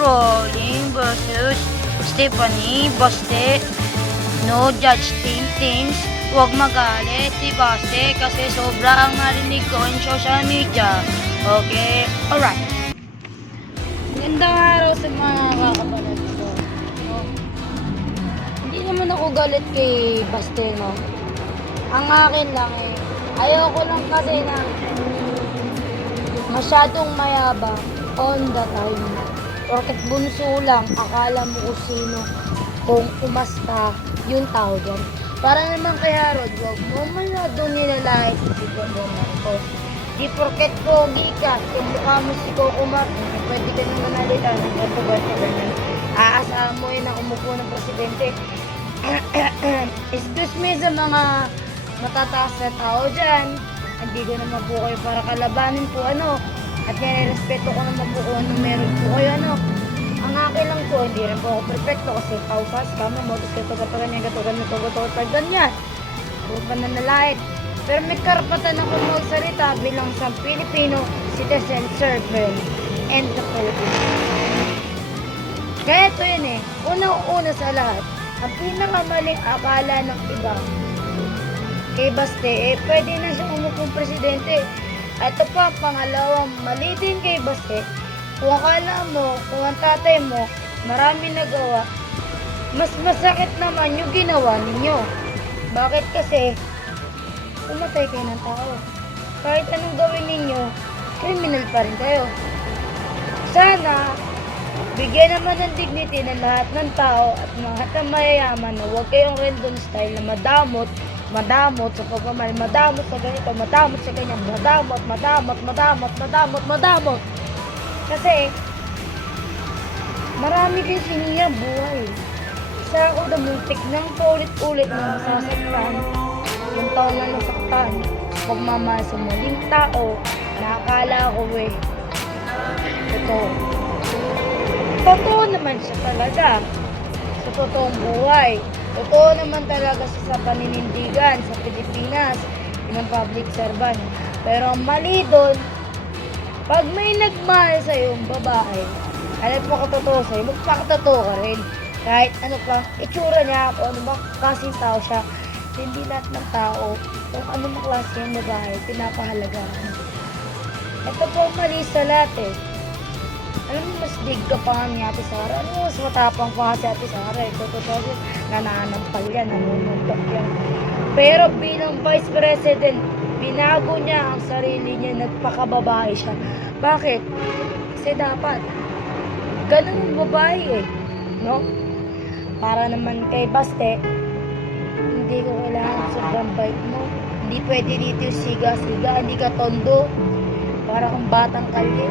Rolling versus Stephanie Baste. No judge things. Huwag magalit si Baste kasi sobrang narinig ko in social media. Okay? Alright. Magandang araw sa mga kakapalag ko. No? Hindi naman ako galit kay Baste, no? Ang akin lang ayoko lang kasi na masyadong mayabang on the time. Porket bunso lang, akala mo kung sino, kung umasta yung tao dyan. Para naman kay Harold, wag mo masyadong nilalait si Coco Marcos. Di porket pogi ka, kung mukha mo si Coco Marcos, pwede ka naman nalita ng ganito-ganyan. Aasahan mo yun ang umupo ng presidente. Excuse me sa mga matataas na tao dyan. Hindi ko naman po kayo para kalabanin po at nire-respeto ko naman po kung ano meron po kayo Ang akin lang po, hindi rin po ako perfecto kasi pausas, kama, modus, ganyan. Puro pananalait. Pero may karapatan ako magsalita bilang isang Filipino citizen servant and the Philippines. Kaya ito yun Una sa lahat, ang pinakamaling akala ng iba kay Baste, pwede na siyang umupong presidente. Ito pa, pangalawang mali din kay Baste. Kung akala mo, kung ang tatay mo, marami nagawa, mas masakit naman yung ginawa ninyo. Bakit? Kasi, pumatay kayo ng tao. Kahit anong gawin ninyo, criminal pa rin kayo. Sana, bigyan naman ng dignity ng lahat ng tao at lahat ng mayayaman na huwag kayong Rendon style na madamot sa pagmamahal, madamot sa ganito, madamot sa ganyan, madamot. Kasi, marami din sinira buhay. Isa ako na muntik ng paulit-ulit na masasaktan. Yung tao na nasaktan, pagmamahal sa muling tao, nakakala ko totoo naman siya talaga sa totoong buhay. Totoo naman talaga sa paninindigan sa Pilipinas ng public servant. Pero ang mali doon, pag may nagmahal sa'yo yung babae, alam mo katotoo sa'yo, magpakatotoo ka rin. Kahit ano pa, itsura niya, kung ano ba klaseng tao siya, hindi lahat ng tao, kung ano mga klase yung babae, pinapahalagaan. Ito po mali sa lahat Alam mo, mas dig ka pa nga ni Ate Sara. Mas matapang pa si Ate Sara. Ito, nananampal yan, nanununtok yan. Pero bilang Vice President, binago niya ang sarili niya, nagpakababae siya. Bakit? Kasi dapat, ganun ang babae no? Para naman kay Baste, hindi ko kailangan sobrang bait mo. Hindi pwede dito siga-siga, hindi ka tondo. Para kang batang kalye.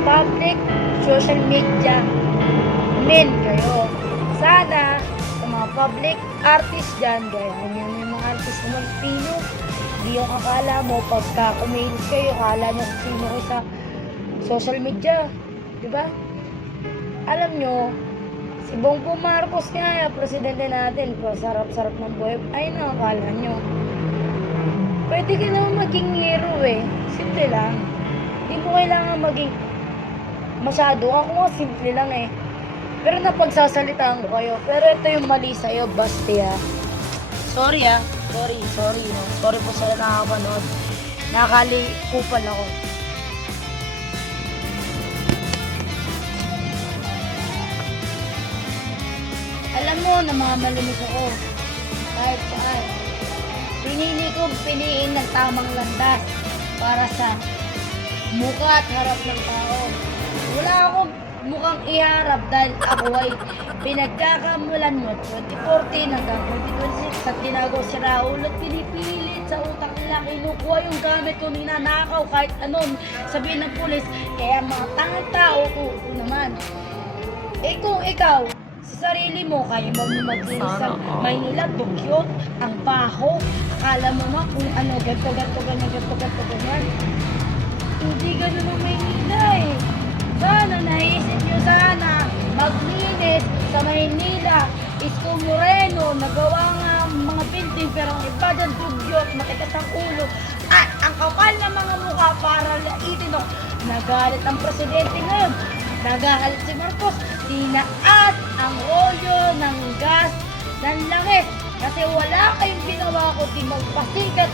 Public, social media, men kayo. Sana, sa mga public artist dyan, gaya nyo yung mga artist na magpino, hindi yung akala mo, pagka kumilis kayo, akala nyo kung sino ko sa social media. Diba? Alam nyo, si Bongbong Marcos nga, presidente natin, sarap-sarap ng buhay, ay nakakala nyo. Pwede ka naman maging hero Simple lang. Hindi mo kailangan maging masyado. Ako nga simple lang Pero napagsasalitaan ko kayo. Pero ito yung mali sa'yo, Baste Sorry Sorry no. Sorry po sa nakakapanood. Nakalikupan ako. Alam mo na mga malinis ako. Kahit saan. Pinili ko piliin ng tamang landas para sa mukha at harap ng tao. Wala akong mukhang iharap dahil ako ay pinagkakamulan mo 2014 hanggang 2026 sa tinagaw si Raul at pinipilit sa utak nila kinukuha yung gamit ko, ninanakaw kahit anong sabihin ng pulis. Kaya mga tangang tao ko naman. Kung ikaw sa sarili mo kaya mo maglinis sa Maynila, dugyot, ang baho, akala mo na kung ano, ganyan. Hindi ganun ang Maynila Sana naisip nyo maglinis sa Maynila. Isko Moreno, nagawa nga mga building pero ang iba dyan dugyot, matigas ang ulo. At ang kapal na mga mukha para laitin Nagalit ang presidente ngayon. Nagahalit si Marcos, tinaas ang rolyo ng gas ng langis. Kasi wala kayong ginawa kundi magpasikat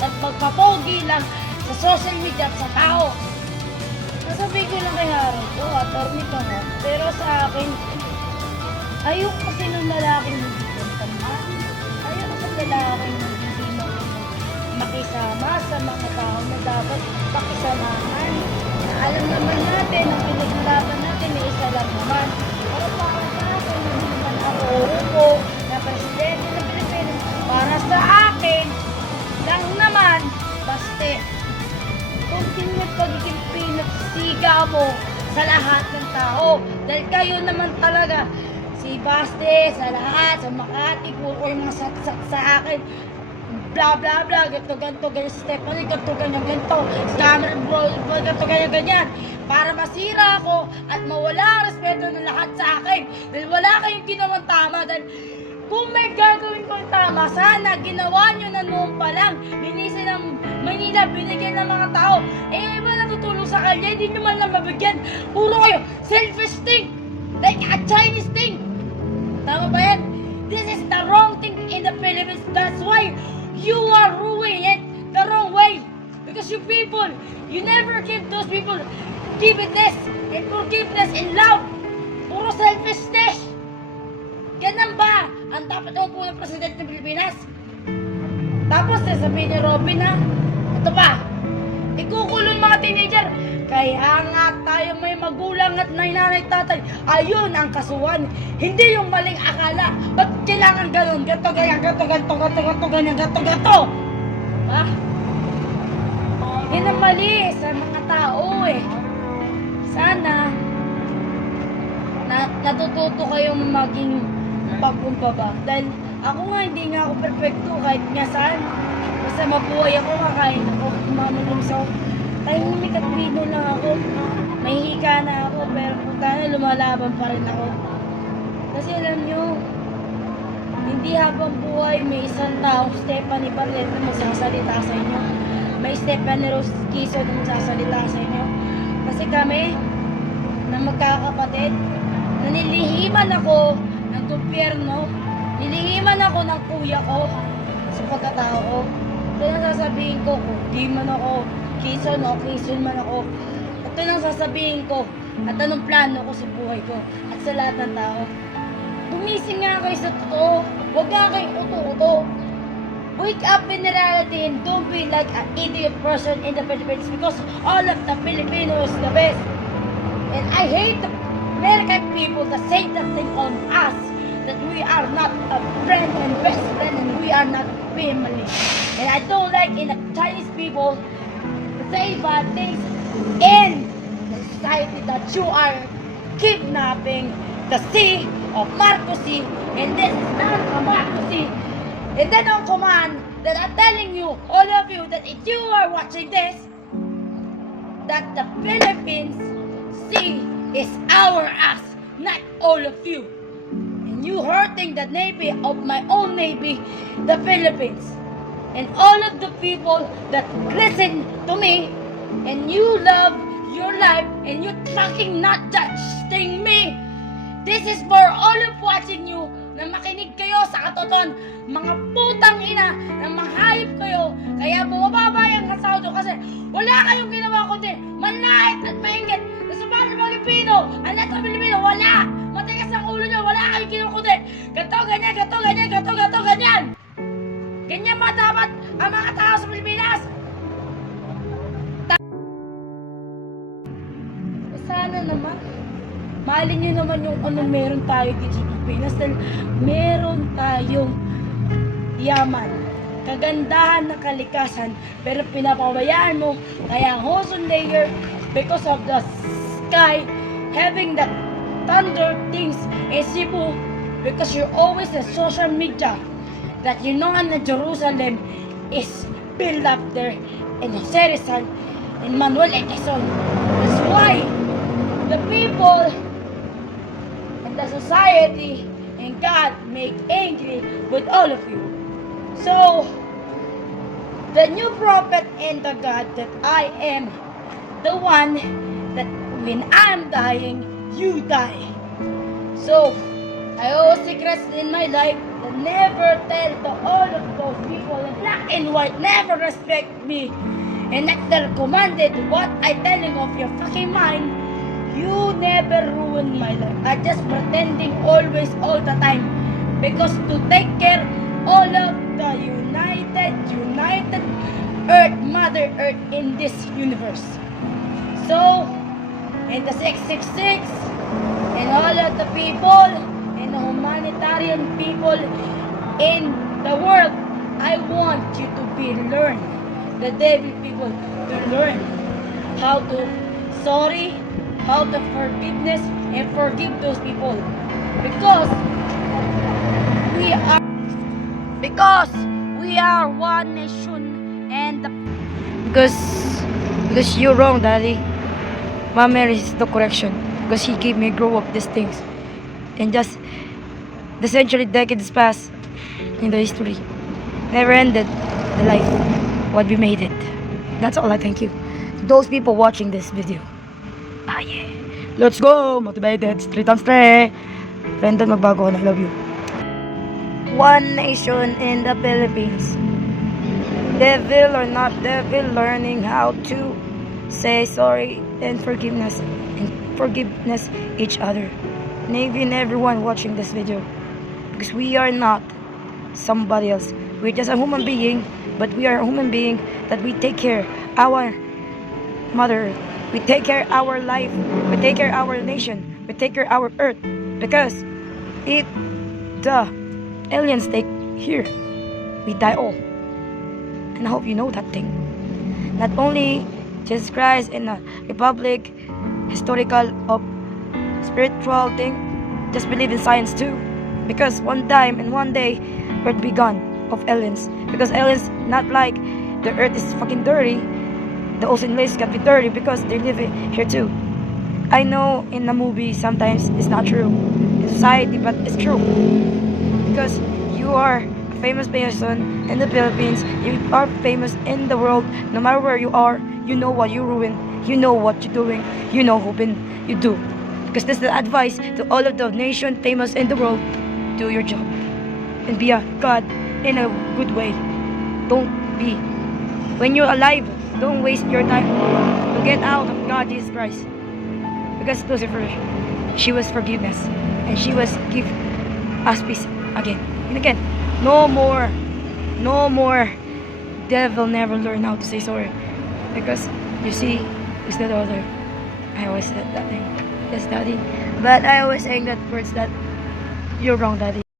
at magpapogi lang sa social media at sa tao. Nasabi ko lang kay Harry ko, attorney ka nga. Pero sa akin, ayoko kasi ng lalaking hindi kontaman. Ayoko sa lalaking hindi makisama sa mga tao na dapat pakisamahan. Alam naman natin, ang pinaglalaban natin ay isa lang naman. Pero para sa akin, hindi naman ako upo na presidente ng Pilipinas. Para sa akin, lang naman, baste, continue pagiging pinaksiga mo sa lahat ng tao. Dahil kayo naman talaga, si Baste, sa lahat, sa Makati, or mga saksak sa akin, bla bla bla, ganito, ganyan, Stephanie, ganito, ganyan, si Cameron Boy, ganito, ganyan, para masira ako at mawala ang respeto ng lahat sa akin. Dahil wala kayong ginawang tama. Dahil kung may gagawin kong tama, sana ginawa nyo na noon pa lang. Binisin ng Manila, binigyan ng mga tao. Eh, iba natutulong sa kanya, hindi nyo man lang mabigyan. Puro kayo, selfish thing, like a Chinese thing. Tama ba yan? This is the wrong thing in the Philippines. That's why you are ruining it the wrong way. Because you people, you never give those people forgiveness and forgiveness and love. Puro selfishness. Ganun ba ang dapat ako po ng presidente ng Pilipinas? Tapos sasabihin ni Robin ha, ito pa, ikukulong mga teenager. Kaya nga tayo may magulang at may nanay tatay. Ayun ang kasuhan. Hindi yung maling akala. Ba't kailangan ganun? Gato, ganyan, gato, ganyan, gato. Ha? Yan ang mali sa mga tao eh. Sana natututo kayong maging pagkumbaba. Dahil ako nga hindi nga ako perfecto kahit nga saan. Basta mabuhay ako, makain ako, mamulong sa tahimik at bino lang ako. May hika na ako, pero kung sana lumalaban pa rin ako. Kasi alam nyo, hindi habang buhay may isang taong Stephanie Barlet na magsasalita sa inyo. May Stephanie Rose Quezon na magsasalita sa inyo. Kasi kami, na magkakapatid, nanilihiman ako ng gobyerno, nilihiman ako ng kuya ko sa pagkatao ko. Ito na sasabihin ko, kung di man ako Quezon o Quezon man ako, ito nang sasabihin ko at anong plano ko sa buhay ko at sa lahat ng tao. Gumising nga kayo sa totoo, huwag nga kayong uto-uto. Wake up in reality and don't be like an idiot person in the Philippines, because all of the Filipinos the best. And I hate the American people that say that thing on us, that we are not a friend and best friend and we are not family. And I don't like in the Chinese people say bad things in the society that you are kidnapping the C of Marcosy, and this is not a Marcosy. And then on command that I'm telling you, all of you, that if you are watching this, that the Philippines sea is our ass, not all of you. And you hurting the navy of my own navy, the Philippines. And all of the people that listen to me, and you love your life, and you fucking not judging me. This is for all of watching you, na makinig kayo sa katotohanan, mga putang ina, na mahayop kayo, kaya bumababa yung kasawdo kasi wala kayong ginawa kundi manlait at maingit. Nasa mga Pilipino, ang lahat ng Pilipino, wala! Matigas ang ulo nyo, wala kayong ginawa kundi gato, ganyan, gato, ganyan, gato, gato, ganyan! Ganyan ba dapat ang mga tao sa Pilipinas? Sana naman, mahalin nyo naman yung anong meron tayo dito sa Pilipinas, dahil meron tayong yaman, kagandahan na kalikasan, pero pinapabayaan mo, kaya ozone layer, because of the sky, having the thunder things in Cebu, because you're always in social media, that you know na Jerusalem is built up there in Jose Rizal and Manuel A. Quezon. That's why the people and the society and God make angry with all of you. So, the new prophet and the God that I am the one that when I'm dying, you die. So, I owe secrets in my life that never tell to all of those people in black and white, never respect me, and that they're commanded what I telling of your fucking mind. You never ruin my life. I just pretending always, all the time, because to take care all of the united Earth, Mother Earth in this universe. So, in the 666, and all of the people, and the humanitarian people in the world, I want you to learn, the devil people, to learn how to sorry, how to forgiveness, and forgive those people. Because we are one nation, and because you're wrong, Daddy. Mama is the correction, because he gave me grow up these things, and just the century decades past in the history never ended the life what we made it. That's all I thank you to those people watching this video. Ah yeah, let's go motivated 3x3. Brandon Magbago, I love you. One nation in the Philippines. Devil or not devil, learning how to say sorry and forgiveness each other. Navy and everyone watching this video, because we are not somebody else. We're just a human being, but we are a human being that we take care our mother, we take care our life, we take care our nation, we take care our earth, because if the aliens take here, we die all. And I hope you know that thing. Not only Jesus Christ and the Republic, historical of spiritual thing, just believe in science too. Because one time and one day, Earth be gone of aliens. Because aliens not like the Earth is fucking dirty. The ocean layers can be dirty because they live here too. I know in the movie sometimes it's not true in society, but it's true. Because you are a famous person in the Philippines, you are famous in the world. No matter where you are, you know what you ruin, you know what you're doing, you know who you do. Because this is the advice to all of the nation famous in the world: do your job and be a God in a good way. Don't be, when you're alive, don't waste your time to get out of God Jesus Christ. Because Lucifer, she was forgiveness, and she was give us peace again and again. No more devil never learn how to say sorry. Because you see, who's the other? I always said that thing. Yes, Daddy. But I always saying that words that you're wrong, Daddy.